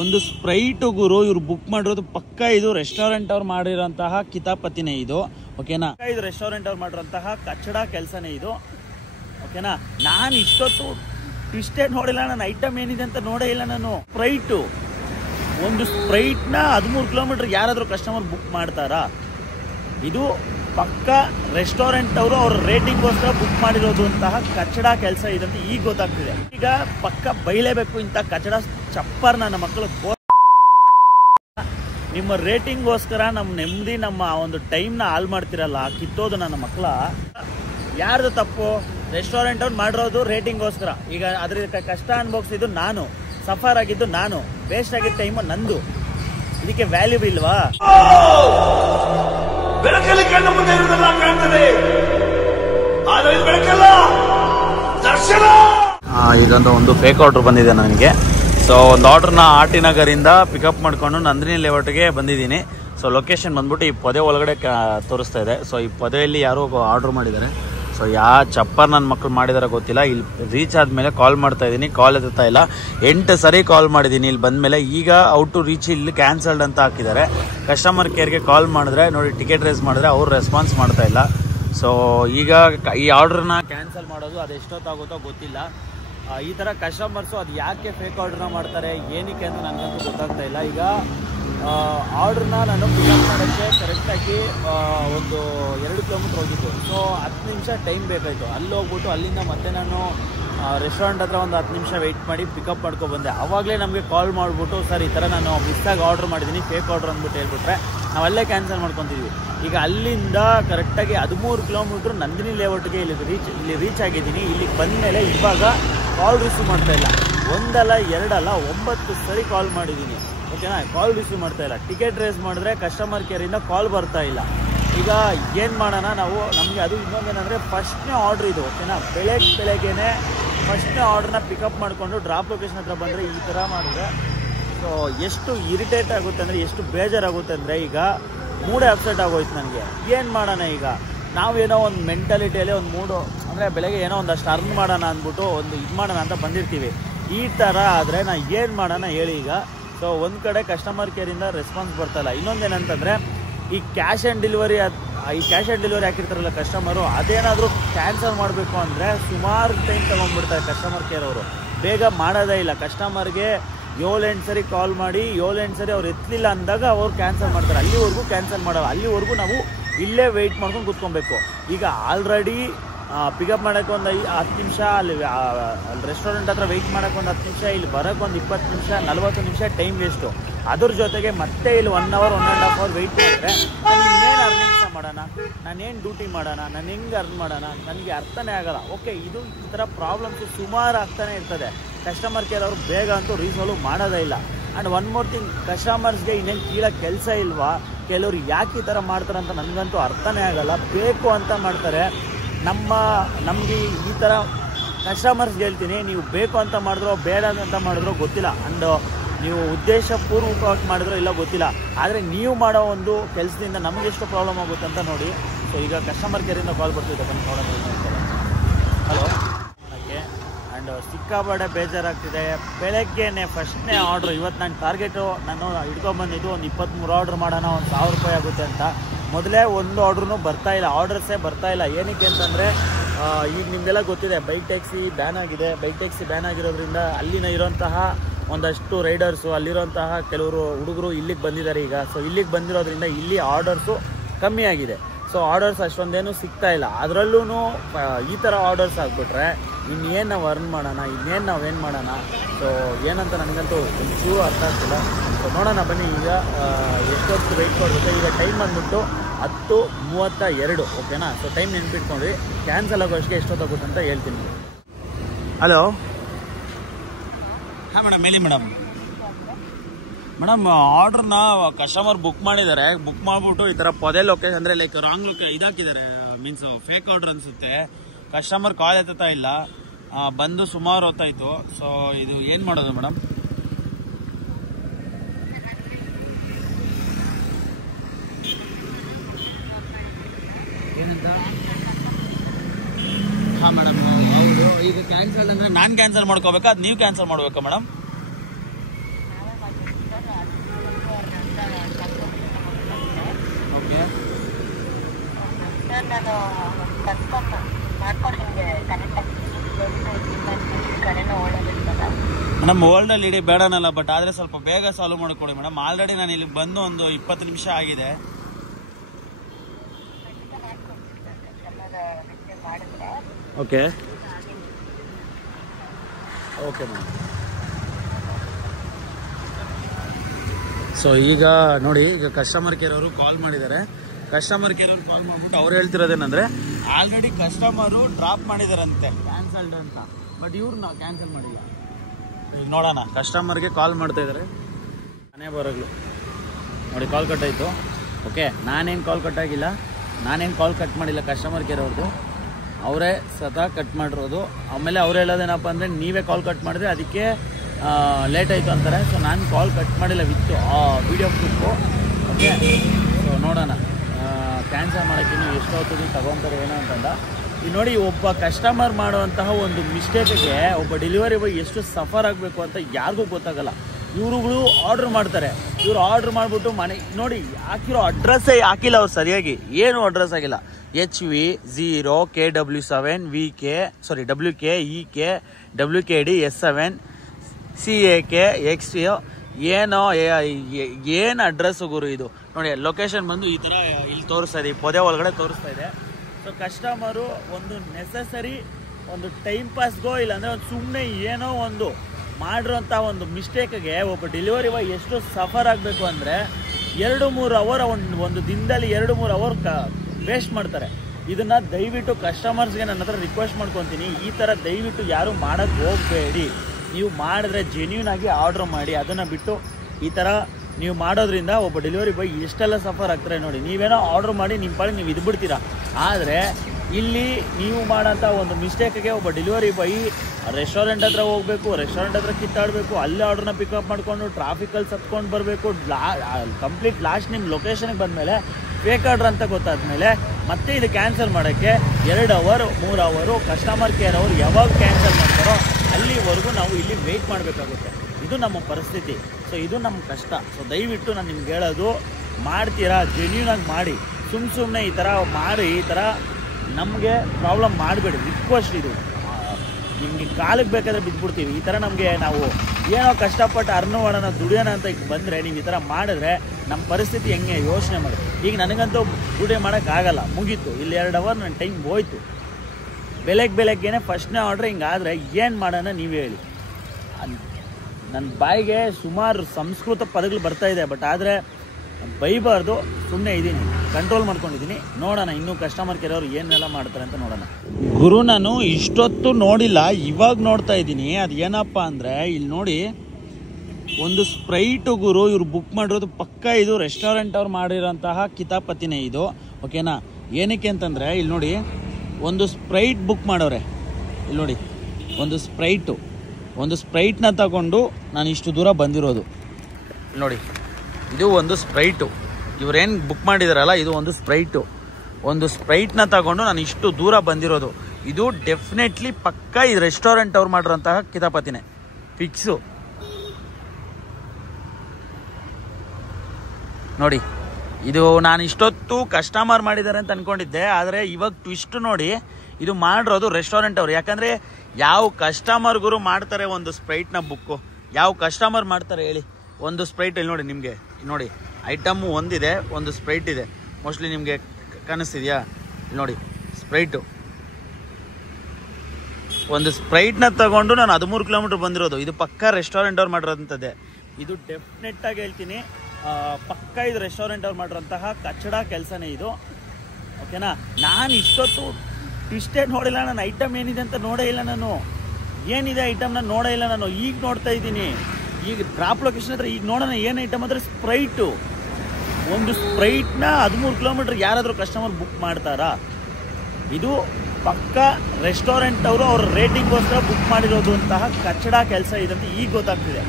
ಒಂದು ಸ್ಪ್ರೈಟ್ ಗುರು ಇವ್ರು ಬುಕ್ ಮಾಡಿರೋದು ಪಕ್ಕ ಇದು ರೆಸ್ಟೋರೆಂಟ್ ಅವ್ರು ಮಾಡಿರೋಂತಹ ಕಿತಾಪತಿನೇ ಇದು, ಓಕೆನಾ. ಇದು ರೆಸ್ಟೋರೆಂಟ್ ಅವ್ರು ಮಾಡಿರೋಂತಹ ಕಚ್ಚಡ ಕೆಲಸನೇ ಇದು, ಓಕೆನಾ. ನಾನು ಇಷ್ಟೊತ್ತು ಟ್ವಿಸ್ಟೇ ನೋಡಿಲ್ಲ, ನಾನು ಐಟಮ್ ಏನಿದೆ ಅಂತ ನೋಡೇ ಇಲ್ಲ ನಾನು. ಸ್ಪ್ರೈಟು, ಒಂದು ಸ್ಪ್ರೈಟ್ನ 13 ಕಿಲೋಮೀಟರ್ ಯಾರಾದರೂ ಕಸ್ಟಮರ್ ಬುಕ್ ಮಾಡ್ತಾರಾ? ಇದು ಪಕ್ಕ ರೆಸ್ಟೋರೆಂಟ್ ಅವರು ಅವ್ರ ರೇಟಿಂಗ್ಗೋಸ್ಕರ ಬುಕ್ ಮಾಡಿರೋದು ಅಂತಹ ಕಚ್ಚಡ ಕೆಲಸ ಇದಂತ ಈಗ ಗೊತ್ತಾಗ್ತಿದೆ. ಈಗ ಪಕ್ಕ ಬೈಲೇಬೇಕು ಇಂಥ ಕಚ್ಚಡ ಚಪ್ಪರ್ ನನ್ನ ಮಕ್ಕಳು. ನಿಮ್ಮ ರೇಟಿಂಗ್ಗೋಸ್ಕರ ನಮ್ಮ ನೆಮ್ಮದಿ, ನಮ್ಮ ಒಂದು ಟೈಮ್ನ ಹಾಳು ಮಾಡ್ತಿರಲ್ಲ, ಕಿತ್ತೋದು ನನ್ನ ಮಕ್ಕಳ. ಯಾರ್ದು ತಪ್ಪು? ರೆಸ್ಟೋರೆಂಟ್ ಅವ್ರು ಮಾಡಿರೋದು ರೇಟಿಂಗ್ಗೋಸ್ಕರ. ಈಗ ಅದ್ರ ಕಷ್ಟ ಅನ್ಭವಿಸಿದ್ದು ನಾನು, ಸಫರ್ ಆಗಿದ್ದು ನಾನು, ವೇಸ್ಟ್ ಆಗಿದ್ದ ಟೈಮು ನಂದು. ಇದಕ್ಕೆ ವ್ಯಾಲ್ಯೂ ಇಲ್ವಾ? ಬೆಳಕಲ್ಲಿ ಕಣ್ಣು ಮುಂದೆ ಇರುವುದೆಲ್ಲ ಕಾಣ್ತದೆ, ಆದರೆ ಇದು ಬೆಳಕಲ್ಲ, ದರ್ಶನ. ಇದೊಂದು ಒಂದು ಫೇಕ್ ಆರ್ಡರ್ ಬಂದಿದೆ ನನಗೆ. ಸೊ ಒಂದು ಆರ್ಡ್ರನ್ನ ಆರ್.ಟಿ. ನಗರಿಂದ ಪಿಕಪ್ ಮಾಡ್ಕೊಂಡು ನಂದಿನಿ ಲೇಔಟ್ಗೆ ಬಂದಿದ್ದೀನಿ. ಸೊ ಲೊಕೇಶನ್ ಬಂದ್ಬಿಟ್ಟು ಈ ಪೊದೆ ಒಳಗಡೆ ತೋರಿಸ್ತಾ ಇದೆ. ಸೊ ಈ ಪೊದೆಯಲ್ಲಿ ಯಾರೋ ಆರ್ಡ್ರ್ ಮಾಡಿದ್ದಾರೆ. ಸೊ ಯಾವ ಚಪ್ಪರ್ ನನ್ನ ಮಕ್ಳು ಮಾಡಿದಾರೆ ಗೊತ್ತಿಲ್ಲ. ಇಲ್ಲಿ ರೀಚ್ ಆದಮೇಲೆ ಕಾಲ್ ಮಾಡ್ತಾ ಇದ್ದೀನಿ, ಕಾಲ್ ಎತ್ತಾ ಇಲ್ಲ. 8 ಸರಿ ಕಾಲ್ ಮಾಡಿದ್ದೀನಿ ಇಲ್ಲಿ ಬಂದಮೇಲೆ. ಈಗ ಔಟ್ ಟು ರೀಚ್ ಇಲ್ಲಿ ಕ್ಯಾನ್ಸಲ್ಡ್ ಅಂತ ಹಾಕಿದ್ದಾರೆ. ಕಸ್ಟಮರ್ ಕೇರ್ಗೆ ಕಾಲ್ ಮಾಡಿದ್ರೆ ನೋಡಿ, ಟಿಕೆಟ್ ರೇಸ್ ಮಾಡಿದ್ರೆ ಅವ್ರು ರೆಸ್ಪಾನ್ಸ್ ಮಾಡ್ತಾ ಇಲ್ಲ. ಸೊ ಈಗ ಈ ಆರ್ಡ್ರನ್ನ ಕ್ಯಾನ್ಸಲ್ ಮಾಡೋದು ಅದು ಎಷ್ಟೊತ್ತಾಗುತ್ತೋ ಗೊತ್ತಿಲ್ಲ. ಈ ಥರ ಕಸ್ಟಮರ್ಸು ಅದು ಯಾಕೆ ಫೇಕ್ ಆರ್ಡ್ರನ್ನ ಮಾಡ್ತಾರೆ, ಏನಕ್ಕೆ ಅಂತ ನನಗಂತೂ ಗೊತ್ತಾಗ್ತಾ ಇಲ್ಲ. ಈಗ ಆರ್ಡ್ರನ್ನ ನಾನು ಪಿಕಪ್ ಮಾಡೋಕ್ಕೆ ಕರೆಕ್ಟಾಗಿ ಒಂದು 2 ಕಿಲೋಮೀಟ್ರ್ ಹೋಗಿತ್ತು. ಸೊ 10 ನಿಮಿಷ ಟೈಮ್ ಬೇಕಾಯಿತು. ಅಲ್ಲಿ ಹೋಗ್ಬಿಟ್ಟು ಅಲ್ಲಿಂದ ಮತ್ತೆ ನಾನು ರೆಸ್ಟೋರೆಂಟ್ ಹತ್ರ ಒಂದು 10 ನಿಮಿಷ ವೆಯ್ಟ್ ಮಾಡಿ ಪಿಕಪ್ ಮಾಡ್ಕೊಬಂದೆ. ಆವಾಗಲೇ ನಮಗೆ ಕಾಲ್ ಮಾಡಿಬಿಟ್ಟು, ಸರ್ ಈ ಥರ ನಾನು ಮಿಸ್ಸಾಗಿ ಆರ್ಡ್ರ್ ಮಾಡಿದ್ದೀನಿ, ಫೇಕ್ ಆರ್ಡ್ರ್ ಅಂದ್ಬಿಟ್ಟು ಹೇಳ್ಬಿಟ್ರೆ ನಾವು ಅಲ್ಲೇ ಕ್ಯಾನ್ಸಲ್ ಮಾಡ್ಕೊತಿದ್ವಿ. ಈಗ ಅಲ್ಲಿಂದ ಕರೆಕ್ಟಾಗಿ 13 ಕಿಲೋಮೀಟ್ರ್ ನಂದಿನಿ ಲೇಔಟ್ಗೆ ಇಲ್ಲಿ ರೀಚ್ ಆಗಿದ್ದೀನಿ. ಇಲ್ಲಿಗೆ ಬಂದಮೇಲೆ ಇವಾಗ ಕಾಲ್ ರಿಸೀವ್ ಮಾಡ್ತಾ ಇಲ್ಲ. ಒಂದಲ್ಲ ಎರಡಲ್ಲ 9 ಸರಿ ಕಾಲ್ ಮಾಡಿದ್ದೀನಿ, ಓಕೆನಾ. ಕಾಲ್ ರಿಸೀವ್ ಮಾಡ್ತಾ ಇಲ್ಲ. ಟಿಕೆಟ್ ರೇಸ್ ಮಾಡಿದ್ರೆ ಕಸ್ಟಮರ್ ಕೇರಿಂದ ಕಾಲ್ ಬರ್ತಾ ಇಲ್ಲ. ಈಗ ಏನು ಮಾಡೋಣ ನಾವು? ನಮಗೆ ಅದು ಇನ್ನೊಂದೇನೆಂದರೆ ಫಸ್ಟ್ನೇ ಆರ್ಡ್ರ್ ಇದು, ಓಕೆನಾ. ಬೆಳಗ್ಗೆನೇ ಫಸ್ಟ್ನೇ ಆರ್ಡ್ರನ್ನ ಪಿಕಪ್ ಮಾಡಿಕೊಂಡು ಡ್ರಾಪ್ ಲೊಕೇಶನ್ ಹತ್ರ ಬಂದರೆ ಈ ಥರ ಮಾಡಿದ್ರೆ ಸೊ ಎಷ್ಟು ಇರಿಟೇಟ್ ಆಗುತ್ತೆ ಅಂದರೆ, ಎಷ್ಟು ಬೇಜಾರಾಗುತ್ತೆ ಅಂದರೆ, ಈಗ ಮೂಡೇ ಅಪ್ಸೆಟ್ ಆಗೋಯ್ತು ನನಗೆ. ಏನು ಮಾಡೋಣ ಈಗ? ನಾವೇನೋ ಒಂದು ಮೆಂಟಾಲಿಟಿಯಲ್ಲಿ ಒಂದು ಮೂಡು ಅಂದರೆ ಬೆಳಗ್ಗೆ ಏನೋ ಒಂದಷ್ಟು ಅರ್ನ್ ಮಾಡೋಣ ಅಂದ್ಬಿಟ್ಟು ಒಂದು ಇದು ಮಾಡೋಣ ಅಂತ ಬಂದಿರ್ತೀವಿ. ಈ ಥರ ಆದರೆ ನಾನು ಏನು ಮಾಡೋಣ ಹೇಳಿ ಈಗ? ಸೊ ಒಂದು ಕಡೆ ಕಸ್ಟಮರ್ ಕೇರಿಂದ ರೆಸ್ಪಾನ್ಸ್ ಬರ್ತಾಯಿಲ್ಲ. ಇನ್ನೊಂದೇನಂತಂದರೆ ಈ ಕ್ಯಾಶ್ ಆ್ಯಂಡ್ ಡೆಲಿವರಿ ಹಾಕಿರ್ತಾರಲ್ಲ ಕಸ್ಟಮರು, ಅದೇನಾದರೂ ಕ್ಯಾನ್ಸಲ್ ಮಾಡಬೇಕು ಅಂದರೆ ಸುಮಾರು ಟೈಮ್ ತೊಗೊಂಡ್ಬಿಡ್ತಾರೆ ಕಸ್ಟಮರ್ ಕೇರ್ ಅವರು. ಬೇಗ ಮಾಡೋದೇ ಇಲ್ಲ. ಕಸ್ಟಮರ್ಗೆ 7-8 ಸರಿ ಕಾಲ್ ಮಾಡಿ 7-8 ಸರಿ ಅವ್ರು ಎತ್ತಲಿಲ್ಲ ಅಂದಾಗ ಅವ್ರು ಕ್ಯಾನ್ಸಲ್ ಮಾಡ್ತಾರೆ. ಅಲ್ಲಿವರೆಗೂ ಕ್ಯಾನ್ಸಲ್ ಮಾಡೋಲ್ಲ. ಅಲ್ಲಿವರೆಗೂ ನಾವು ಇಲ್ಲೇ ವೆಯ್ಟ್ ಮಾಡ್ಕೊಂಡು ಕೂತ್ಕೊಬೇಕು. ಈಗ ಆಲ್ರೆಡಿ ಪಿಕಪ್ ಮಾಡೋಕ್ಕೆ ಒಂದು 10 ನಿಮಿಷ, ಅಲ್ಲಿ ರೆಸ್ಟೋರೆಂಟ್ ಹತ್ರ ವೆಯ್ಟ್ ಮಾಡೋಕ್ಕೆ ಒಂದು 10 ನಿಮಿಷ, ಇಲ್ಲಿ ಬರೋಕ್ಕೆ ಒಂದು 20 ನಿಮಿಷ, 40 ನಿಮಿಷ ಟೈಮ್ ವೇಸ್ಟು. ಅದ್ರ ಜೊತೆಗೆ ಮತ್ತೆ ಇಲ್ಲಿ 1 ಅವರ್ 1.5 ಅವರ್ ವೆಯ್ಟ್ ಮಾಡಿದ್ರೆ ನಾನು ಇನ್ನೇನು ಅರ್ನಿಂಗ್ಸ ಮಾಡೋಣ, ನಾನೇನು ಡ್ಯೂಟಿ ಮಾಡೋಣ, ನಾನು ಹೆಂಗೆ ಅರ್ನ್ ಮಾಡೋಣ, ನನಗೆ ಅರ್ಥನೇ ಆಗೋಲ್ಲ. ಓಕೆ, ಇದು ಈ ಥರ ಪ್ರಾಬ್ಲಮ್ಸು ಸುಮಾರು ಆಗ್ತಾನೆ ಇರ್ತದೆ. ಕಸ್ಟಮರ್ ಕೇರ್ ಅವರು ಬೇಗ ಅಂತೂ ರೀಸಾಲ್ವ್ ಮಾಡೋದೇ ಇಲ್ಲ. ಆ್ಯಂಡ್ ಒನ್ ಮೋರ್ ಥಿಂಗ್, ಕಸ್ಟಮರ್ಸ್ಗೆ ಇನ್ನೇನು ಕೀಳಕ್ಕೆ ಕೆಲಸ ಇಲ್ವಾ? ಕೆಲವರು ಯಾಕೆ ಈ ಥರ ಮಾಡ್ತಾರೆ ಅಂತ ನನಗಂತೂ ಅರ್ಥನೇ ಆಗೋಲ್ಲ. ಬೇಕು ಅಂತ ಮಾಡ್ತಾರೆ. ನಮಗೆ ಈ ಥರ ಕಸ್ಟಮರ್ಸ್ಗೆ ಹೇಳ್ತೀನಿ, ನೀವು ಬೇಕು ಅಂತ ಮಾಡಿದ್ರೋ ಬೇಡ ಅಂತ ಮಾಡಿದ್ರೋ ಗೊತ್ತಿಲ್ಲ. ಆ್ಯಂಡ್ ನೀವು ಉದ್ದೇಶಪೂರ್ವಕವಾಗಿ ಮಾಡಿದ್ರೋ ಇಲ್ಲ ಗೊತ್ತಿಲ್ಲ. ಆದರೆ ನೀವು ಮಾಡೋ ಒಂದು ಕೆಲಸದಿಂದ ನಮಗೆಷ್ಟು ಪ್ರಾಬ್ಲಮ್ ಆಗುತ್ತೆ ಅಂತ ನೋಡಿ. ಸೊ ಈಗ ಕಸ್ಟಮರ್ ಕೇರಿಂದ ಕಾಲ್ ಬರ್ತಿದ್ದೆ, ಬನ್ನಿ ನೋಡೋಣ. ಹಲೋ, ನನಗೆ ಆ್ಯಂಡ್ ಸಿಕ್ಕಾಪಟ್ಟೆ ಬೇಜಾರಾಗ್ತಿದೆ. ಬೆಳಗ್ಗೆನೆ ಫಸ್ಟ್ನೇ ಆರ್ಡ್ರು. ಇವತ್ತು ನನ್ನ ಟಾರ್ಗೆಟು ನಾನು ಹಿಡ್ಕೊಂಬಂದಿದ್ದು ಒಂದು 23 ಆರ್ಡ್ರ್ ಮಾಡೋಣ, ಒಂದು 1000 ರೂಪಾಯಿ ಆಗುತ್ತೆ ಅಂತ. ಮೊದಲೇ ಒಂದು ಆರ್ಡ್ರೂ ಬರ್ತಾಯಿಲ್ಲ, ಆರ್ಡರ್ಸೇ ಬರ್ತಾಯಿಲ್ಲ. ಏನಕ್ಕೆ ಅಂತಂದರೆ ಈಗ ನಿಮಗೆಲ್ಲ ಗೊತ್ತಿದೆ, ಬೈಕ್ ಟ್ಯಾಕ್ಸಿ ಬ್ಯಾನ್ ಆಗಿದೆ. ಬೈಕ್ ಟ್ಯಾಕ್ಸಿ ಬ್ಯಾನ್ ಆಗಿರೋದ್ರಿಂದ ಅಲ್ಲಿನ ಇರೋಂತಹ ಒಂದಷ್ಟು ರೈಡರ್ಸು, ಅಲ್ಲಿರೋಂತಹ ಕೆಲವರು ಹುಡುಗರು ಇಲ್ಲಿಗೆ ಬಂದಿದ್ದಾರೆ ಈಗ. ಸೊ ಇಲ್ಲಿಗೆ ಬಂದಿರೋದ್ರಿಂದ ಇಲ್ಲಿ ಆರ್ಡರ್ಸು ಕಮ್ಮಿ ಆಗಿದೆ. ಸೊ ಆರ್ಡರ್ಸ್ ಅಷ್ಟೊಂದೇನು ಸಿಗ್ತಾ ಇಲ್ಲ. ಅದರಲ್ಲೂ ಈ ಥರ ಆರ್ಡರ್ಸ್ ಆಗಿಬಿಟ್ರೆ ಇನ್ನೇನು ನಾವು ಅರ್ನ್ ಮಾಡೋಣ, ಇನ್ನೇನು ನಾವೇನು ಮಾಡೋಣ? ಸೊ ಏನಂತ ನನಗಂತೂ ಒಂಚೂರು ಅರ್ಥ ಆಗ್ತಿಲ್ಲ. ಸೊ ನೋಡೋಣ ಬನ್ನಿ. ಈಗ ಎಷ್ಟೊತ್ತು ವೆಯ್ಟ್ ಮಾಡಬೇಕು? ಈಗ ಟೈಮ್ ಬಂದ್ಬಿಟ್ಟು 10:32, ಓಕೆನಾ. ಸೊ ಟೈಮ್ ನೆನ್ಪಿಟ್ಕೊಂಡ್ರಿ. ಕ್ಯಾನ್ಸಲ್ ಆಗೋಷ್ಟಿಗೆ ಎಷ್ಟೊತ್ತಾಗುತ್ತೆ ಅಂತ ಹೇಳ್ತೀನಿ. ಹಲೋ, ಹಾಂ ಮೇಡಮ್, ಹೇಳಿ ಮೇಡಮ್. ಆರ್ಡ್ರನ್ನ ಕಸ್ಟಮರ್ ಬುಕ್ ಮಾಡಿದ್ದಾರೆ. ಬುಕ್ ಮಾಡಿಬಿಟ್ಟು ಈ ಥರ ಪೊದೆ ಲೊಕೇಶನ್ ಅಂದರೆ ಲೈಕ್ ರಾಂಗ್ ಇದಾಕಿದ್ದಾರೆ, ಮೀನ್ಸ್ ಫೇಕ್ ಆರ್ಡ್ರ್ ಅನಿಸುತ್ತೆ. ಕಸ್ಟಮರ್ ಕಾಲ್ ಎತ್ತಾ ಇಲ್ಲ, ಬಂದು ಸುಮಾರು ಹೊತ್ತಾಯಿತು. ಸೊ ಇದು ಏನು ಮಾಡೋದು ಮೇಡಮ್? ಏನಂತ? ಹಾಂ ಮೇಡಮ್, ಹೌದು. ಈಗ ಕ್ಯಾನ್ಸಲ್ ಅಂದರೆ ನಾನು ಕ್ಯಾನ್ಸಲ್ ಮಾಡ್ಕೋಬೇಕಾ, ಅದು ನೀವು ಕ್ಯಾನ್ಸಲ್ ಮಾಡಬೇಕಾ ಮೇಡಮ್? ಮೇಡಮ್ ಓಲ್ಡಲ್ಲಿ ಇಡೀ ಬೇಡನಲ್ಲ, ಬಟ್ ಆದರೆ ಸ್ವಲ್ಪ ಬೇಗ ಸಾಲ್ವ್ ಮಾಡಿಕೊಡಿ ಮೇಡಮ್. ಆಲ್ರೆಡಿ ನಾನು ಇಲ್ಲಿ ಬಂದು ಒಂದು 20 ನಿಮಿಷ ಆಗಿದೆ. Okay okay madam. ಸೊ ಈಗ ನೋಡಿ, ಈಗ ಕಸ್ಟಮರ್ ಕೇರ್ ಅವರು ಕಾಲ್ ಮಾಡಿದ್ದಾರೆ. ಕಸ್ಟಮರ್ ಕೇರ್ ಅವ್ರು ಕಾಲ್ ಮಾಡ್ಬಿಟ್ಟು ಅವ್ರು ಹೇಳ್ತಿರೋದೇನಂದ್ರೆ ಆಲ್ರೆಡಿ ಕಸ್ಟಮರು ಡ್ರಾಪ್ ಮಾಡಿದಾರಂತೆ ಕ್ಯಾನ್ಸಲ್ಡ್ ಅಂತ, ಬಟ್ ಇವ್ರು ನಾವು ಕ್ಯಾನ್ಸಲ್ ಮಾಡಿಲ್ಲ. ಈಗ ನೋಡೋಣ, ಕಸ್ಟಮರ್ಗೆ ಕಾಲ್ ಮಾಡ್ತಾ ಇದ್ದಾರೆ. ಮನೆ ಬರೋಗ್ಲು ನೋಡಿ ಕಾಲ್ ಕಟ್ ಆಯಿತು. ಓಕೆ, ನಾನೇನು ಕಾಲ್ ಕಟ್ ಆಗಿಲ್ಲ, ನಾನೇನು ಕಾಲ್ ಕಟ್ ಮಾಡಿಲ್ಲ. ಕಸ್ಟಮರ್ ಕೇರ್ ಅವ್ರದ್ದು ಅವರೇ ಸ್ವತಃ ಕಟ್ ಮಾಡಿರೋದು. ಆಮೇಲೆ ಅವ್ರು ಹೇಳೋದೇನಪ್ಪ ಅಂದರೆ ನೀವೇ ಕಾಲ್ ಕಟ್ ಮಾಡಿದ್ರೆ ಅದಕ್ಕೆ ಲೇಟ್ ಆಯಿತು ಅಂತಾರೆ. ಸೊ ನಾನು ಕಾಲ್ ಕಟ್ ಮಾಡಿಲ್ಲ ವಿತ್ತು ವಿಡಿಯೋ ಪ್ರೂಫು. ಓಕೆ, ಸೊ ನೋಡೋಣ ಕ್ಯಾನ್ಸಲ್ ಮಾಡೋಕ್ಕೆ ಇನ್ನೂ ಎಷ್ಟು ಹೊತ್ತಿಗೆ ತಗೊತಾರೆ ಏನೋ ಅಂತಂದ. ಈಗ ನೋಡಿ, ಒಬ್ಬ ಕಸ್ಟಮರ್ ಮಾಡುವಂತಹ ಒಂದು ಮಿಸ್ಟೇಕಿಗೆ ಒಬ್ಬ ಡೆಲಿವರಿ ಬಾಯ್ ಎಷ್ಟು ಸಫರ್ ಆಗಬೇಕು ಅಂತ ಯಾರಿಗೂ ಗೊತ್ತಾಗಲ್ಲ. ಇವರುಗಳು ಆರ್ಡ್ರ್ ಮಾಡ್ತಾರೆ, ಇವರು ಆರ್ಡ್ರ್ ಮಾಡಿಬಿಟ್ಟು ಮನೆ ನೋಡಿ ಹಾಕಿರೋ ಅಡ್ರೆಸ್ಸೇ ಹಾಕಿಲ್ಲ ಅವ್ರು ಸರಿಯಾಗಿ. ಏನು ಅಡ್ರೆಸ್ ಆಗಿಲ್ಲ. HV0 KW7 WK EK WKD S7 CAK XT ಏನೋ ಏನು ಅಡ್ರೆಸ್ ಗುರು ಇದು ನೋಡಿ. ಲೊಕೇಶನ್ ಬಂದು ಈ ಥರ ಇಲ್ಲಿ ತೋರಿಸ್ತಾ ಇದೆ, ಪೊದೆ ಒಳಗಡೆ ತೋರಿಸ್ತಾ ಇದೆ. ಸೊ ಕಸ್ಟಮರು ಒಂದು ನೆಸಸರಿ ಒಂದು ಟೈಮ್ ಪಾಸ್ಗೋ ಇಲ್ಲಾಂದರೆ ಒಂದು ಸುಮ್ಮನೆ ಏನೋ ಒಂದು ಮಾಡಿರೋಂಥ ಒಂದು ಮಿಸ್ಟೇಕ್ಗೆ ಒಬ್ಬ ಡೆಲಿವರಿ ಬಾಯ್ ಎಷ್ಟು ಸಫರ್ ಆಗಬೇಕು ಅಂದರೆ 2-3 ಅವರ್ ಒಂದು ದಿನದಲ್ಲಿ 2-3 ಅವರ್ ವೇಸ್ಟ್ ಮಾಡ್ತಾರೆ. ಇದನ್ನು ದಯವಿಟ್ಟು ಕಸ್ಟಮರ್ಸ್ಗೆ ನನ್ನ ಹತ್ರ ರಿಕ್ವೆಸ್ಟ್ ಮಾಡ್ಕೊತೀನಿ, ಈ ಥರ ದಯವಿಟ್ಟು ಯಾರು ಮಾಡೋಕ್ಕೆ ಹೋಗಬೇಡಿ. ನೀವು ಮಾಡಿದ್ರೆ ಜೆನ್ಯೂನ್ ಆಗಿ ಆರ್ಡ್ರ್ ಮಾಡಿ. ಅದನ್ನು ಬಿಟ್ಟು ಈ ಥರ ನೀವು ಮಾಡೋದ್ರಿಂದ ಒಬ್ಬ ಡೆಲಿವರಿ ಬಾಯ್ ಎಷ್ಟೆಲ್ಲ ಸಫರ್ ಆಗ್ತಾರೆ ನೋಡಿ. ನೀವೇನೋ ಆರ್ಡ್ರ್ ಮಾಡಿ ನಿಮ್ಮ ಪಾಡಿ ನೀವು ಇದ್ಬಿಡ್ತೀರಾ, ಆದರೆ ಇಲ್ಲಿ ನೀವು ಮಾಡೋಂಥ ಒಂದು ಮಿಸ್ಟೇಕ್ಗೆ ಒಬ್ಬ ಡೆಲಿವರಿ ಬಾಯ್ ರೆಸ್ಟೋರೆಂಟ್ ಹತ್ರ ಹೋಗಬೇಕು, ರೆಸ್ಟೋರೆಂಟ್ ಹತ್ರ ಕಿತ್ತಾಡಬೇಕು, ಅಲ್ಲೇ ಆರ್ಡ್ರನ್ನ ಪಿಕಪ್ ಮಾಡಿಕೊಂಡು ಟ್ರಾಫಿಕಲ್ಲಿ ಸತ್ಕೊಂಡು ಬರಬೇಕು. ಕಂಪ್ಲೀಟ್ ಲಾಸ್ಟ್ ನಿಮ್ಮ ಲೊಕೇಶನ್ಗೆ ಬಂದಮೇಲೆ ಫೇಕ್ ಆರ್ಡ್ರ್ ಅಂತ ಗೊತ್ತಾದ್ಮೇಲೆ ಮತ್ತೆ ಇದು ಕ್ಯಾನ್ಸಲ್ ಮಾಡೋಕ್ಕೆ 2 ಅವರ್ 3 ಅವರು ಕಸ್ಟಮರ್ ಕೇರ್ ಅವರು ಯಾವಾಗ ಕ್ಯಾನ್ಸಲ್ ಮಾಡ್ತಾರೋ ಅಲ್ಲಿವರೆಗೂ ನಾವು ಇಲ್ಲಿ ವೆಯ್ಟ್ ಮಾಡಬೇಕಾಗುತ್ತೆ. ಇದು ನಮ್ಮ ಪರಿಸ್ಥಿತಿ. ಸೊ ಇದು ನಮ್ಮ ಕಷ್ಟ. ಸೊ ದಯವಿಟ್ಟು ನಾನು ನಿಮ್ಗೆ ಹೇಳೋದು, ಮಾಡ್ತೀರಾ ಜೆನ್ಯೂನಾಗಿ ಮಾಡಿ. ಸುಮ್ಮನೆ ಈ ಥರ ಮಾಡಿ ಈ ಥರ ನಮಗೆ ಪ್ರಾಬ್ಲಮ್ ಮಾಡಬೇಡಿ. ರಿಕ್ವೆಸ್ಟ್ ಇದು, ನಿಮಗೆ ಕಾಲಿಗೆ ಬೇಕಾದರೆ ಬಿದ್ದುಬಿಡ್ತೀವಿ. ಈ ಥರ ನಮಗೆ ನಾವು ಏನೋ ಕಷ್ಟಪಟ್ಟು ಅರ್ನ್ ಮಾಡೋಣ ದುಡಿಯೋಣ ಅಂತ ಈಗ ಬಂದರೆ ನೀವು ಈ ಥರ ಮಾಡಿದ್ರೆ ನಮ್ಮ ಪರಿಸ್ಥಿತಿ ಹೆಂಗೆ ಯೋಚನೆ ಮಾಡಿ. ಈಗ ನನಗಂತೂ ದುಡಿಯೋ ಮಾಡೋಕ್ಕಾಗಲ್ಲ, ಮುಗೀತು. ಇಲ್ಲಿ 2 ಅವರ್ ನನ್ನ ಟೈಮ್ ಹೋಯ್ತು. ಬೆಳಗ್ಗೆನೇ ಫಸ್ಟ್ನೇ ಆರ್ಡ್ರ್ ಹಿಂಗಾದರೆ ಏನು ಮಾಡೋಣ ನೀವೇ ಹೇಳಿ. ನನ್ನ ಬಾಯಿಗೆ ಸುಮಾರು ಸಂಸ್ಕೃತ ಪದಗಳು ಬರ್ತಾಯಿದೆ, ಬಟ್ ಆದರೆ ಬೈಬಾರ್ದು. ಸುಮ್ಮನೆ ಇದ್ದೀನಿ, ಕಂಟ್ರೋಲ್ ಮಾಡ್ಕೊಂಡಿದ್ದೀನಿ. ನೋಡೋಣ ಇನ್ನೂ ಕಸ್ಟಮರ್ ಕೇರ್ ಅವರು ಏನೆಲ್ಲ ಮಾಡ್ತಾರೆ ಅಂತ ನೋಡೋಣ. ಗುರು ನಾನು ಇಷ್ಟೊತ್ತು ನೋಡಿಲ್ಲ, ಇವಾಗ ನೋಡ್ತಾ ಇದ್ದೀನಿ. ಅದು ಏನಪ್ಪ ಅಂದರೆ ಇಲ್ಲಿ ನೋಡಿ, ಒಂದು ಸ್ಪ್ರೈಟು ಗುರು ಇವ್ರು ಬುಕ್ ಮಾಡಿರೋದು ಪಕ್ಕ ಇದು ರೆಸ್ಟೋರೆಂಟ್ ಅವ್ರು ಮಾಡಿರೋಂತಹ ಕಿತಾಪತಿನೇ ಇದು. ಓಕೆನಾ? ಏನಕ್ಕೆ ಅಂತಂದರೆ ಇಲ್ಲಿ ನೋಡಿ, ಒಂದು ಸ್ಪ್ರೈಟ್ ಬುಕ್ ಮಾಡೋರೆ. ಇಲ್ಲಿ ನೋಡಿ, ಒಂದು ಸ್ಪ್ರೈಟ್ನ ತಗೊಂಡು ನಾನು ಇಷ್ಟು ದೂರ ಬಂದಿರೋದು. ನೋಡಿ, ಇದು ಒಂದು ಸ್ಪ್ರೈಟು. ಇವ್ರೇನು ಬುಕ್ ಮಾಡಿದಾರಲ್ಲ, ಇದು ಒಂದು ಸ್ಪ್ರೈಟ್ನ ತಗೊಂಡು ನಾನು ಇಷ್ಟು ದೂರ ಬಂದಿರೋದು. ಇದು ಡೆಫಿನೆಟ್ಲಿ ಪಕ್ಕ ಇದು ರೆಸ್ಟೋರೆಂಟ್ ಅವ್ರು ಮಾಡಿರೋಂತಹ ಕಿತಾಪತಿನೇ, ಫಿಕ್ಸು. ನೋಡಿ, ಇದು ನಾನು ಇಷ್ಟೊತ್ತು ಕಸ್ಟಮರ್ ಮಾಡಿದ್ದಾರೆ ಅಂತ ಅಂದ್ಕೊಂಡಿದ್ದೆ, ಆದರೆ ಇವಾಗ ಟ್ವಿಸ್ಟ್ ನೋಡಿ, ಇದು ಮಾಡಿರೋದು ರೆಸ್ಟೋರೆಂಟ್ ಅವರು. ಯಾಕಂದರೆ ಯಾವ ಕಸ್ಟಮರ್ಗೂ ಮಾಡ್ತಾರೆ ಒಂದು ಸ್ಪ್ರೈಟ್ನ ಬುಕ್ಕು? ಯಾವ ಕಸ್ಟಮರ್ ಮಾಡ್ತಾರೆ ಹೇಳಿ? ಒಂದು ಸ್ಪ್ರೈಟ್ ಇಲ್ಲಿ ನೋಡಿ, ನಿಮಗೆ ನೋಡಿ ಐಟಮ್ಮು ಒಂದಿದೆ, ಒಂದು ಸ್ಪ್ರೈಟ್ ಇದೆ. ಮೋಸ್ಟ್ಲಿ ನಿಮಗೆ ಕಾಣಿಸ್ತಿದೆಯಾ? ಇಲ್ಲಿ ನೋಡಿ ಸ್ಪ್ರೈಟು. ಒಂದು ಸ್ಪ್ರೈಟ್ನ ತಗೊಂಡು ನಾನು 13 ಕಿಲೋಮೀಟ್ರ್ ಬಂದಿರೋದು. ಇದು ಪಕ್ಕ ರೆಸ್ಟೋರೆಂಟ್ ಅವ್ರು ಮಾಡಿರೋಂಥದ್ದೇ. ಇದು ಡೆಫಿನೆಟ್ಟಾಗಿ ಹೇಳ್ತೀನಿ, ಪಕ್ಕ ಇದು ರೆಸ್ಟೋರೆಂಟ್ ಅವ್ರು ಮಾಡಿರೋಂತಹ ಕಚ್ಚಡ ಕೆಲಸನೇ ಇದು. ಓಕೆನಾ? ನಾನು ಇಷ್ಟೊತ್ತು ಇಷ್ಟೇ ನೋಡಿಲ್ಲ, ನಾನು ಐಟಮ್ ಏನಿದೆ ಅಂತ ನೋಡೇ ಇಲ್ಲ. ನಾನು ಏನಿದೆ ಐಟಮ್ನ ನೋಡೇ ಇಲ್ಲ. ನಾನು ಈಗ ನೋಡ್ತಾ ಇದ್ದೀನಿ. ಈಗ ಡ್ರಾಪ್ ಲೊಕೇಶನ್ ಹತ್ರ ಈಗ ನೋಡೋಣ ಏನು ಐಟಮ್ ಅಂದರೆ ಸ್ಪ್ರೈಟು. ಒಂದು ಸ್ಪ್ರೈಟ್ನ 13 ಕಿಲೋಮೀಟ್ರ್ ಯಾರಾದರೂ ಕಸ್ಟಮರ್ ಬುಕ್ ಮಾಡ್ತಾರಾ? ಇದು ಪಕ್ಕ ರೆಸ್ಟೋರೆಂಟ್ ಅವರು ಅವ್ರ ರೇಟಿಂಗ್ಗೋಸ್ಕರ ಬುಕ್ ಮಾಡಿರೋದು ಅಂತಹ ಕಚ್ಚಡ ಕೆಲಸ ಇದಂತ ಈಗ ಗೊತ್ತಾಗ್ತಿದೆ.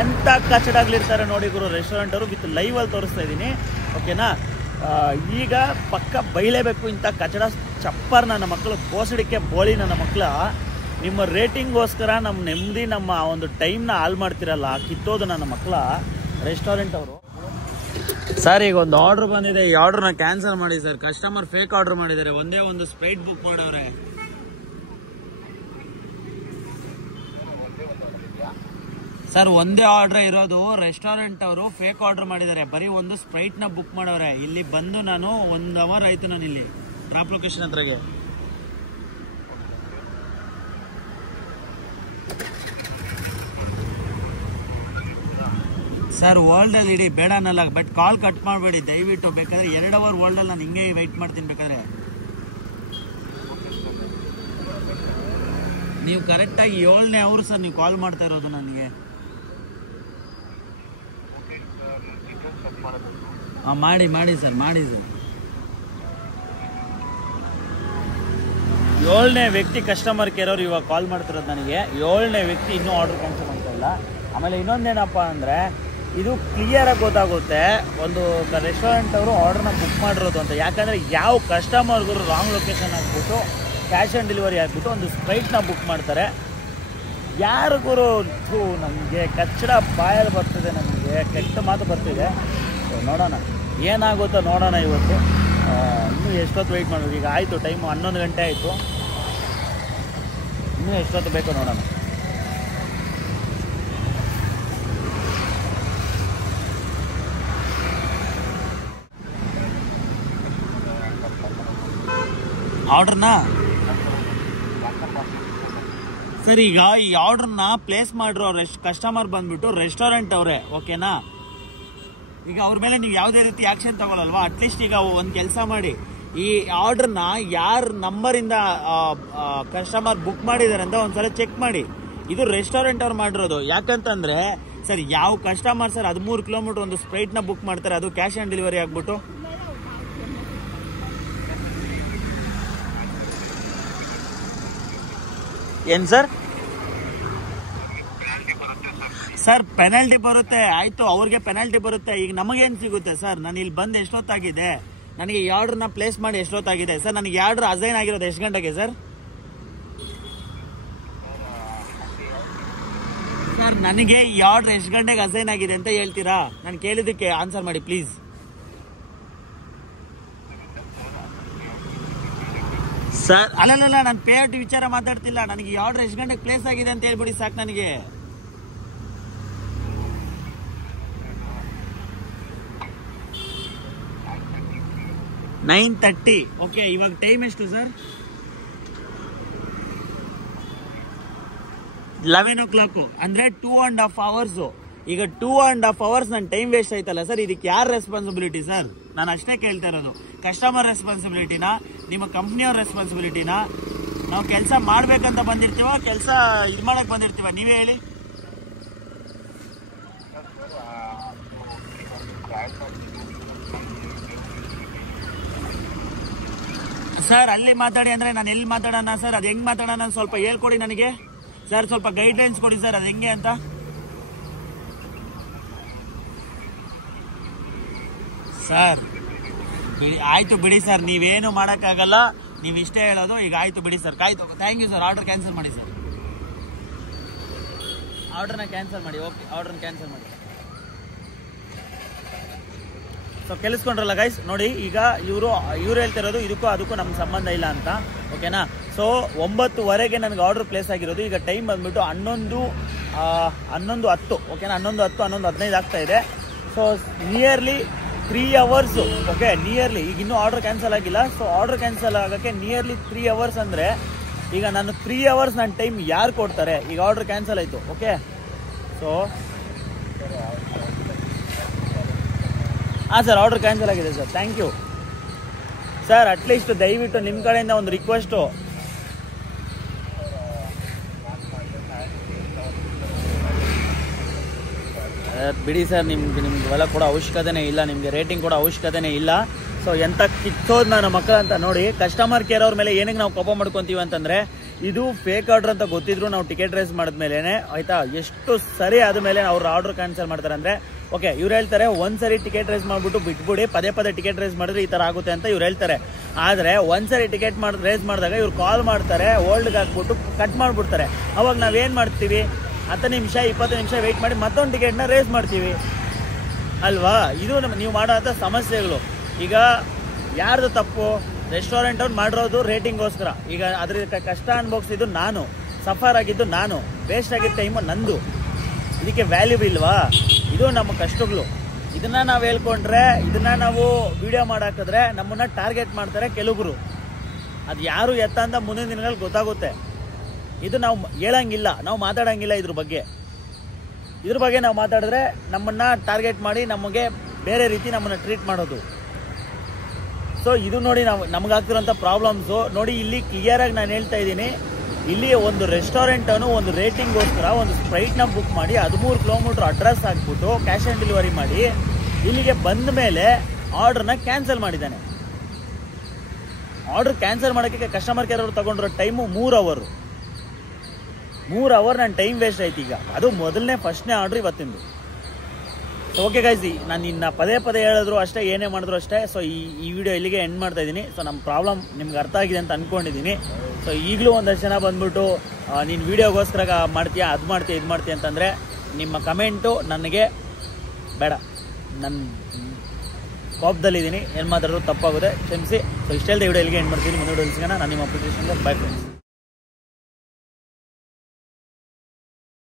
ಎಂಥ ಕಚ್ಚಡಾಗ್ಲಿರ್ತಾರೆ ನೋಡಿ ಗುರು ರೆಸ್ಟೋರೆಂಟ್ ಅವರು. ವಿತ್ ಲೈವಲ್ಲಿ ತೋರಿಸ್ತಾ ಇದ್ದೀನಿ. ಓಕೆನಾ? ಈಗ ಪಕ್ಕ ಬೈಲೇಬೇಕು ಇಂಥ ಕಚ್ಚಡ ಚಪ್ಪರ್ ನನ್ನ ಮಕ್ಕಳು, ಬೋಸಡಿಕೆ ಬೋಳಿ ನನ್ನ ಮಕ್ಕಳ. ನಿಮ್ಮ ರೇಟಿಂಗ್ಗೋಸ್ಕರ ನಮ್ಮ ನೆಮ್ಮದಿ, ನಮ್ಮ ಒಂದು ಟೈಮ್ನ ಹಾಳು ಮಾಡ್ತಿರಲ್ಲ, ಕಿತ್ತೋದು ನನ್ನ ಮಕ್ಕಳ ರೆಸ್ಟೋರೆಂಟ್ ಅವರು. ಸರ್ ಈಗ ಒಂದು ಆರ್ಡರ್ ಬಂದಿದೆ, ಈ ಆರ್ಡರ್ನ ಕ್ಯಾನ್ಸಲ್ ಮಾಡಿ ಸರ್. ಕಸ್ಟಮರ್ ಫೇಕ್ ಆರ್ಡರ್ ಮಾಡಿದ್ದಾರೆ, ಒಂದೇ ಒಂದು ಸ್ಪ್ರೈಟ್ ಬುಕ್ ಮಾಡವ್ರೆ. ಸರ್ ಒಂದೇ ಆರ್ಡರ್ ಇರೋದು, ರೆಸ್ಟೋರೆಂಟ್ ಅವರು ಫೇಕ್ ಆರ್ಡರ್ ಮಾಡಿದ್ದಾರೆ, ಬರೀ ಒಂದು ಸ್ಪ್ರೈಟ್ ನ ಬುಕ್ ಮಾಡವ್ರೆ. ಇಲ್ಲಿ ಬಂದು ನಾನು 1 ಅವರ್ ಆಯ್ತು, ನಾನು ಇಲ್ಲಿ ಡ್ರಾಪ್ ಲೊಕೇಶನ್ ಹತ್ರಗೆ. ಸರ್ ವರ್ಲ್ಡ್ ಅಲ್ಲಿ ಇಡಿ, ಬೇಡ ಅನ್ನಲ್ಲ, ಬಟ್ ಕಾಲ್ ಕಟ್ ಮಾಡಬೇಡಿ ದಯವಿಟ್ಟು. ಬೇಕಾದ್ರೆ 2 ಅವರ್ ವರ್ಲ್ಡ್ ಅಲ್ಲಿ ನಾನು ಹಿಂಗೆ ವೆಯ್ಟ್ ಮಾಡ್ತೀನಿ. ಬೇಕಾದ್ರೆ ನೀವು ಕರೆಕ್ಟಾಗಿ 7ನೇ ಅವರ್ ಸರ್ ನೀವು ಕಾಲ್ ಮಾಡ್ತಾ ಇರೋದು ನನಗೆ. ಮಾಡಿ ಸರ್, ಮಾಡಿ ಸರ್. 7ನೇ ವ್ಯಕ್ತಿ ಕಸ್ಟಮರ್ ಕೇರ್ ಅವ್ರು ಇವಾಗ ಕಾಲ್ ಮಾಡ್ತಿರೋದು ನನಗೆ. 7ನೇ ವ್ಯಕ್ತಿ ಇನ್ನೂ ಆರ್ಡರ್ ಕ್ಯಾನ್ಸಲ್ ಮಾಡ್ತಾ ಇಲ್ಲ. ಆಮೇಲೆ ಇನ್ನೊಂದೇನಪ್ಪ ಅಂದರೆ, ಇದು ಕ್ಲಿಯರಾಗಿ ಗೊತ್ತಾಗುತ್ತೆ ಒಂದು ರೆಸ್ಟೋರೆಂಟ್ ಅವರು ಆರ್ಡರ್ನ ಬುಕ್ ಮಾಡಿರೋದು ಅಂತ. ಯಾಕಂದರೆ ಯಾವ ಕಸ್ಟಮರ್ಗಳು ರಾಂಗ್ ಲೊಕೇಶನ್ ಹಾಕ್ಬಿಟ್ಟು ಕ್ಯಾಶ್ ಆನ್ ಡೆಲಿವರಿ ಹಾಕ್ಬಿಟ್ಟು ಒಂದು ಸ್ಪ್ರೈಟ್ನ ಬುಕ್ ಮಾಡ್ತಾರೆ. ಯಾರಿಗೂ ನಮಗೆ ಕಚ್ಚಡ ಬಾಯಲ್ಲಿ ಬರ್ತಿದೆ, ನಮಗೆ ಕೆಟ್ಟ ಮಾತು ಬರ್ತಿದೆ. ಸೊ ನೋಡೋಣ ಏನಾಗುತ್ತೋ ನೋಡೋಣ. ಇವತ್ತು ಇನ್ನೂ ಎಷ್ಟೊತ್ತು ವೆಯ್ಟ್ ಮಾಡಬೇಕು. ಈಗ ಆಯಿತು ಟೈಮು 11 ಗಂಟೆ ಆಯಿತು, ಇನ್ನೂ ಎಷ್ಟೊತ್ತು ಬೇಕೋ ನೋಡೋಣ. ಆರ್ಡ್ರನ್ನ ಸರ್, ಈಗ ಈ ಆರ್ಡ್ರನ್ನ ಪ್ಲೇಸ್ ಮಾಡಿರೋ ಕಸ್ಟಮರ್ ಬಂದ್ಬಿಟ್ಟು ರೆಸ್ಟೋರೆಂಟ್ ಅವರೇ, ಓಕೆನಾ? ಈಗ ಅವ್ರ ಮೇಲೆ ನೀವು ಯಾವುದೇ ರೀತಿ ಆಕ್ಷನ್ ತಗೊಳ್ಳಲ್ವಾ? ಅಟ್ಲೀಸ್ಟ್ ಈಗ ಒಂದು ಕೆಲಸ ಮಾಡಿ, ಈ ಆರ್ಡ್ರನ್ನ ಯಾರ ನಂಬರಿಂದ ಕಸ್ಟಮರ್ ಬುಕ್ ಮಾಡಿದ್ದಾರೆ ಅಂತ ಒಂದ್ಸಲ ಚೆಕ್ ಮಾಡಿ. ಇದು ರೆಸ್ಟೋರೆಂಟ್ ಅವ್ರು ಮಾಡಿರೋದು. ಯಾಕಂತಂದ್ರೆ ಸರ್, ಯಾವ ಕಸ್ಟಮರ್ ಸರ್ 13 ಕಿಲೋಮೀಟರ್ ಒಂದು ಸ್ಪ್ರೈಟ್ನ ಬುಕ್ ಮಾಡ್ತಾರೆ, ಅದು ಕ್ಯಾಶ್ ಆನ್ ಡೆಲಿವರಿ ಆಗ್ಬಿಟ್ಟು? ಏನ್ ಸರ್? ಸರ್ ಪೆನಾಲ್ಟಿ ಬರುತ್ತೆ, ಆಯ್ತು ಅವ್ರಿಗೆ ಪೆನಾಲ್ಟಿ ಬರುತ್ತೆ. ಈಗ ನಮಗೇನು ಸಿಗುತ್ತೆ ಸರ್? ನಾನು ಇಲ್ಲಿ ಬಂದು ಎಷ್ಟೊತ್ತಾಗಿದೆ, ನನಗೆ ಈ ಆರ್ಡ್ರನ್ನ ಪ್ಲೇಸ್ ಮಾಡಿ ಎಷ್ಟೊತ್ತಾಗಿದೆ ಸರ್? ನನಗೆ ಆರ್ಡರ್ ಅಸೈನ್ ಆಗಿರೋದು ಎಷ್ಟು ಗಂಟೆಗೆ ಸರ್? ಸರ್ ನನಗೆ ಈ ಆರ್ಡರ್ ಎಷ್ಟು ಗಂಟೆಗೆ ಅಸೈನ್ ಆಗಿದೆ ಅಂತ ಹೇಳ್ತೀರಾ? ನಾನು ಕೇಳಿದ್ದಕ್ಕೆ ಆನ್ಸರ್ ಮಾಡಿ ಪ್ಲೀಸ್. ಸರ್ ಅಲ್ಲಲ್ಲ, ನಾನು ಪೇಮೆಂಟ್ ವಿಚಾರ ಮಾತಾಡ್ತಿಲ್ಲ. ನನಗೆ ಈ ಆರ್ಡರ್ ಎಷ್ಟು ಗಂಟೆಗೆ ಪ್ಲೇಸ್ ಆಗಿದೆ ಅಂತ ಹೇಳ್ಬಿಡಿ ಸಾಕು ನನಗೆ. ನೈನ್ 9:30. ಓಕೆ, ಇವಾಗ ಟೈಮ್ ಎಷ್ಟು ಸರ್? 11 o'clock. ಅಂದ್ರೆ 2.5 hours. ಈಗ 2.5 hours ನನ್ನ ಟೈಮ್ ವೇಸ್ಟ್ ಆಯ್ತಲ್ಲ ಸರ್, ಇದಕ್ಕೆ ಯಾರು ರೆಸ್ಪಾನ್ಸಿಬಿಲಿಟಿ ಸರ್? ನಾನು ಅಷ್ಟೇ ಕೇಳ್ತಾ ಇರೋದು. ಕಸ್ಟಮರ್ ರೆಸ್ಪಾನ್ಸಿಬಿಲಿಟಿನಾ, ನಿಮ್ಮ ಕಂಪ್ನಿಯವ್ರ ರೆಸ್ಪಾನ್ಸಿಬಿಲಿಟಿನಾ? ನಾವು ಕೆಲಸ ಮಾಡ್ಬೇಕಂತ ಬಂದಿರ್ತೀವ, ಕೆಲಸ ಇದು ಮಾಡಕ್ ಬಂದಿರ್ತೀವ? ನೀವೇ ಹೇಳಿ. ಸರ್ ಅಲ್ಲಿ ಮಾತಾಡಿ ಅಂದ್ರೆ ನಾನು ಎಲ್ಲಿ ಮಾತಾಡೋಣ ಸರ್? ಅದು ಹೆಂಗ್ ಮಾತಾಡೋಣ ಸ್ವಲ್ಪ ಹೇಳ್ಕೊಡಿ ನನಗೆ ಸರ್, ಸ್ವಲ್ಪ ಗೈಡ್ಲೈನ್ಸ್ ಕೊಡಿ ಸರ್, ಅದು ಹೆಂಗೆ ಅಂತ. ಸರ್ ಆಯ್ತು ಬಿಡಿ ಸರ್, ನೀವೇನು ಮಾಡೋಕ್ಕಾಗಲ್ಲ, ನೀವು ಇಷ್ಟೇ ಹೇಳೋದು. ಈಗ ಆಯ್ತು ಬಿಡಿ ಸರ್, ಕಾಯ್ತು. Thank you sir. Order cancel ಮಾಡಿ ಸರ್, ಆರ್ಡರ್ನ ಕ್ಯಾನ್ಸಲ್ ಮಾಡಿ. ಓಕೆ, ಆರ್ಡರ್ನ ಕ್ಯಾನ್ಸಲ್ ಮಾಡಿ. ಸೊ ಕೇಳಿಸ್ಕೊಂಡ್ರಲ್ಲ ಗೈಸ್, ನೋಡಿ ಈಗ ಇವ್ರು ಹೇಳ್ತಿರೋದು ಇದಕ್ಕೂ ಅದಕ್ಕೂ ನಮ್ಗೆ ಸಂಬಂಧ ಇಲ್ಲ ಅಂತ, ಓಕೆನಾ? ಸೊ 9:00 ನನಗೆ ಆರ್ಡರ್ ಪ್ಲೇಸ್ ಆಗಿರೋದು. ಈಗ ಟೈಮ್ ಬಂದ್ಬಿಟ್ಟು 11:10, ಓಕೆನಾ? 11:10, 11:15 ಆಗ್ತಾ ಇದೆ. So nearly 3 hours. Okay, nearly. ಈಗ ಇನ್ನೂ ಆರ್ಡರ್ ಕ್ಯಾನ್ಸಲ್ ಆಗಿಲ್ಲ. ಸೊ ಆರ್ಡರ್ ಕ್ಯಾನ್ಸಲ್ ಆಗೋಕ್ಕೆ ನಿಯರ್ಲಿ 3 hours. ಅಂದರೆ ಈಗ ನಾನು 3 hours ನನ್ನ ಟೈಮ್ ಯಾರು ಕೊಡ್ತಾರೆ? ಈಗ ಆರ್ಡರ್ ಕ್ಯಾನ್ಸಲ್ ಆಯಿತು. ಓಕೆ, ಸೊ ಹಾಂ ಸರ್, ಆರ್ಡರ್ ಕ್ಯಾನ್ಸಲ್ ಆಗಿದೆ sir. Thank you sir. At least ದಯವಿಟ್ಟು ನಿಮ್ಮ ಕಡೆಯಿಂದ ಒಂದು ರಿಕ್ವೆಸ್ಟು, ಬಿಡಿ ಸರ್, ನಿಮ್ಗೆ ಇವೆಲ್ಲ ಕೂಡ ಅವಶ್ಯಕತೆನೇ ಇಲ್ಲ, ನಿಮಗೆ ರೇಟಿಂಗ್ ಕೂಡ ಅವಶ್ಯಕತೆನೇ ಇಲ್ಲ. ಸೊ ಎಂಥ ಕಿತ್ತೋದು ನನ್ನ ಮಕ್ಕಳ ಅಂತ ನೋಡಿ. ಕಸ್ಟಮರ್ ಕೇರ್ ಅವ್ರ ಮೇಲೆ ಏನಕ್ಕೆ ನಾವು ಕೋಪ ಮಾಡ್ಕೊತೀವಿ ಅಂತಂದರೆ, ಇದು ಫೇಕ್ ಆರ್ಡರ್ ಅಂತ ಗೊತ್ತಿದ್ರು ನಾವು ಟಿಕೆಟ್ ರೇಸ್ ಮಾಡಿದ್ಮೇಲೆ ಆಯಿತಾ, ಎಷ್ಟು ಸರಿ ಆದಮೇಲೆ ಅವ್ರು ಆರ್ಡರ್ ಕ್ಯಾನ್ಸಲ್ ಮಾಡ್ತಾರೆ ಅಂದರೆ, ಓಕೆ ಇವ್ರು ಹೇಳ್ತಾರೆ ಒಂದ್ಸರಿ ಟಿಕೆಟ್ ರೇಸ್ ಮಾಡಿಬಿಟ್ಟು ಬಿಟ್ಬಿಡಿ, ಪದೇ ಟಿಕೆಟ್ ರೇಸ್ ಮಾಡಿದ್ರೆ ಈ ಥರ ಆಗುತ್ತೆ ಅಂತ ಇವ್ರು ಹೇಳ್ತಾರೆ. ಆದರೆ ಒಂದ್ಸರಿ ಟಿಕೆಟ್ ರೇಸ್ ಮಾಡಿದಾಗ ಇವ್ರು ಕಾಲ್ ಮಾಡ್ತಾರೆ, ಓಲ್ಡ್ಗೆ ಹಾಕ್ಬಿಟ್ಟು ಕಟ್ ಮಾಡಿಬಿಡ್ತಾರೆ. ಅವಾಗ ನಾವೇನು ಮಾಡ್ತೀವಿ? 10 ನಿಮಿಷ 20 ನಿಮಿಷ ವೆಯ್ಟ್ ಮಾಡಿ ಮತ್ತೊಂದು ಟಿಕೆಟ್ನ ರೇಸ್ ಮಾಡ್ತೀವಿ ಅಲ್ವಾ? ಇದು ನೀವು ಮಾಡೋಂಥ ಸಮಸ್ಯೆಗಳು. ಈಗ ಯಾರ್ದು ತಪ್ಪು? ರೆಸ್ಟೋರೆಂಟ್ ಅವ್ರು ಮಾಡಿರೋದು ರೇಟಿಂಗ್ಗೋಸ್ಕರ. ಈಗ ಅದ್ರ ಕಷ್ಟ ಅನ್ಭೋಗಿಸಿದ್ದು ನಾನು, ಸಫರ್ ಆಗಿದ್ದು ನಾನು, ವೇಸ್ಟ್ ಆಗಿದ್ದ ಟೈಮು ನಂದು. ಇದಕ್ಕೆ ವ್ಯಾಲ್ಯೂ ಇಲ್ವಾ? ಇದು ನಮ್ಮ ಕಷ್ಟಗಳು. ಇದನ್ನ ನಾವು ಹೇಳ್ಕೊಂಡ್ರೆ, ಇದನ್ನ ನಾವು ವಿಡಿಯೋ ಮಾಡಾಕಿದ್ರೆ ನಮ್ಮನ್ನ ಟಾರ್ಗೆಟ್ ಮಾಡ್ತಾರೆ ಕೆಲವರು. ಅದು ಯಾರು ಎತ್ತ ಅಂತ ಮುಂದಿನ ದಿನಗಳಲ್ಲಿ ಗೊತ್ತಾಗುತ್ತೆ. ಇದು ನಾವು ಹೇಳಂಗಿಲ್ಲ, ನಾವು ಮಾತಾಡಂಗಿಲ್ಲ. ಇದ್ರ ಬಗ್ಗೆ ನಾವು ಮಾತಾಡಿದ್ರೆ ನಮ್ಮನ್ನ ಟಾರ್ಗೆಟ್ ಮಾಡಿ ನಮಗೆ ಬೇರೆ ರೀತಿ ನಮ್ಮನ್ನ ಟ್ರೀಟ್ ಮಾಡೋದು. ಸೊ ಇದು ನೋಡಿ, ನಮಗಾಗ್ತಿರೋಂಥ ಪ್ರಾಬ್ಲಮ್ಸು ನೋಡಿ. ಇಲ್ಲಿ ಕ್ಲಿಯರಾಗಿ ನಾನು ಹೇಳ್ತಾ ಇದ್ದೀನಿ, ಇಲ್ಲಿ ಒಂದು ರೆಸ್ಟೋರೆಂಟನ್ನು ಒಂದು ರೇಟಿಂಗ್ಗೋಸ್ಕರ ಒಂದು ಸ್ಪ್ರೈಟ್ನ ಬುಕ್ ಮಾಡಿ 13 ಕಿಲೋಮೀಟ್ರ್ ಅಡ್ರೆಸ್ ಹಾಕ್ಬಿಟ್ಟು ಕ್ಯಾಶ್ ಆನ್ ಡೆಲಿವರಿ ಮಾಡಿ ಇಲ್ಲಿಗೆ ಬಂದ ಮೇಲೆ ಆರ್ಡ್ರನ್ನ ಕ್ಯಾನ್ಸಲ್ ಮಾಡಿದ್ದಾನೆ. ಆರ್ಡರ್ ಕ್ಯಾನ್ಸಲ್ ಮಾಡೋಕ್ಕೆ ಕಸ್ಟಮರ್ ಕೇರ್ ಅವರು ತಗೊಂಡಿರೋ ಟೈಮು 3 ಅವರ್. 3 ಅವರ್ ನನ್ನ ಟೈಮ್ ವೇಸ್ಟ್ ಆಯ್ತು. ಈಗ ಅದು ಫಸ್ಟ್ನೇ ಆರ್ಡ್ರ್ ಇವತ್ತಿಂದು. ಸೊ ಓಕೆ ಗೈಸ್, ನಾನು ಇನ್ನು ಪದೇ ಹೇಳಿದ್ರು ಅಷ್ಟೇ, ಏನೇ ಮಾಡಿದ್ರು ಅಷ್ಟೇ. ಸೊ ಈ ವಿಡಿಯೋ ಇಲ್ಲಿಗೆ ಎಂಡ್ ಮಾಡ್ತಾ ಇದ್ದೀನಿ. ಸೊ ನಮ್ಮ ಪ್ರಾಬ್ಲಮ್ ನಿಮ್ಗೆ ಅರ್ಥ ಆಗಿದೆ ಅಂತ ಅಂದ್ಕೊಂಡಿದ್ದೀನಿ. ಸೊ ಈಗಲೂ ಒಂದಷ್ಟು ಜನ ಬಂದ್ಬಿಟ್ಟು ನೀನು ವೀಡಿಯೋಗೋಸ್ಕರ ಮಾಡ್ತೀಯಾ, ಅದು ಮಾಡ್ತೀಯ, ಇದು ಮಾಡ್ತೀಯ ಅಂತಂದರೆ ನಿಮ್ಮ ಕಮೆಂಟು ನನಗೆ ಬೇಡ. ನನ್ನ ಕೋಪದಲ್ಲಿದ್ದೀನಿ, ಏನು ಮಾತಾಡೋದು ತಪ್ಪಾಗುತ್ತೆ, ಕ್ಷಮಿಸಿ. ಸೊ ಇಷ್ಟೆಲ್ಲದೆ ವಿಡಿಯೋ ಇಲ್ಲಿಗೆ ಎಂಡ್ ಮಾಡ್ತೀನಿ. ಮುಂದೆ ವಿಡಿಯೋ ಸಿಗೋಣ. ನಾನು ನಿಮ್ಮ ಅಪ್ಲಿಕೇಶನ್ಗೆ ಬೈ ಫ್ರೆಂಡ್ಸ್.